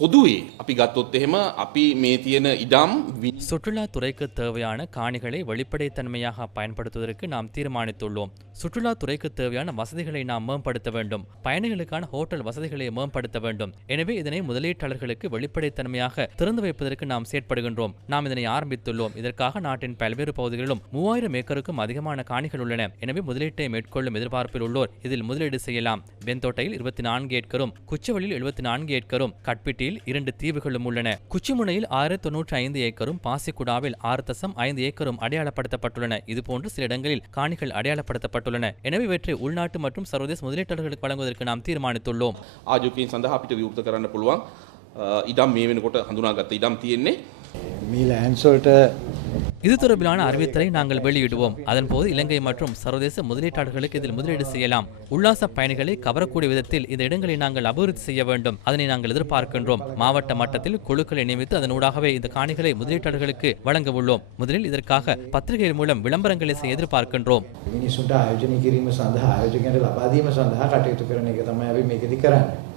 පොදුවේ අපි ගත්තොත් එහෙම අපි මේ තියෙන ඉඩම් විනි சுற்றுலாத்துறைக்கு தேவையான காணிகளை வெளிப்படைத்தன்மையாக பயன்படுத்துவதற்கு நாம் தீர்மானித்துள்ளோம் சுற்றுலாத்துறைக்கு தேவையான வசதிகளை நாம் மேம்படுத்த வேண்டும் பயணிகளுக்கான ஹோட்டல் வசதிகளை மேம்படுத்த வேண்டும் எனவே இதனை முதலீட்டாளர்களுக்கு வெளிப்படைத்தன்மையாக திறந்து வைப்பதற்கு நாம் செயற்படுகின்றோம் நாம் இதனை ஆரம்பித்துள்ளோம் இதற்காக நாட்டின் பல்வேறு பகுதிகளிலும் மூவாயிரம் ஏக்கருக்கும் அதிகமான காணிகள் உள்ளன எனவே முதலீட்டை மேற்கொள்ளும் எதிர்பார்ப்பில் உள்ளோர் இதில் முதலீடு செய்யலாம் வெந்தோட்டையில் இருபத்தி நான்கு ஏக்கரும் குச்சவெளியில் எழுபத்தி நான்கு ஏக்கரும் கட்பிட்டியில் இரண்டு தீவுகளும் உள்ளன குச்சிமுனையில் ஆறு தொன்னூற்றி ஐந்து ஏக்கரும் பாசிக்குடாவில் ஆறு தசம் ஐந்து ஏக்கரும் அடையாளப்படுத்தப்பட்டுள்ளன இதுபோன்று சில இடங்களில் காணிகள் அடையாளப்படுத்தப்பட்டுள்ளன எனவே இவற்றை உள்நாட்டு மற்றும் சர்வதேச முதலீட்டாளர்களுக்கு வழங்குவதற்கு நாம் தீர்மானித்துள்ளோம் ආජෝකයෙන් සඳහා අපිට විවෘත කරන්න පුළුවන් අ, ඉඩම් මේ වෙනකොට හඳුනාගත්ත ඉඩම් තියෙන්නේ මේ ලෑන්සොල්ට இது தொடர்பிலான அறிவித்தலை நாங்கள் வெளியிடுவோம் அதன்போது இலங்கை மற்றும் சர்வதேச முதலீட்டாளர்களுக்கு இதில் முதலீடு செய்யலாம் உல்லாச பயணிகளை கவரக்கூடிய விதத்தில் இந்த இடங்களை நாங்கள் அபிவிருத்தி செய்ய வேண்டும் அதனை நாங்கள் எதிர்பார்க்கின்றோம் மாவட்ட மட்டத்தில் குழுக்களை நியமித்து அதனூடாகவே இந்த காணிகளை முதலீட்டாளர்களுக்கு வழங்க உள்ளோம் முதலில் இதற்காக பத்திரிகைகள் மூலம் விளம்பரங்களை செய்ய எதிர்பார்க்கின்றோம் මිනිසුන්ට ආයෝජනය කිරීම සඳහා ආයෝජකයන්ට ලබාදීම සඳහා කටයුතු කරන එක තමයි අපි මේකෙදි කරන්නේ.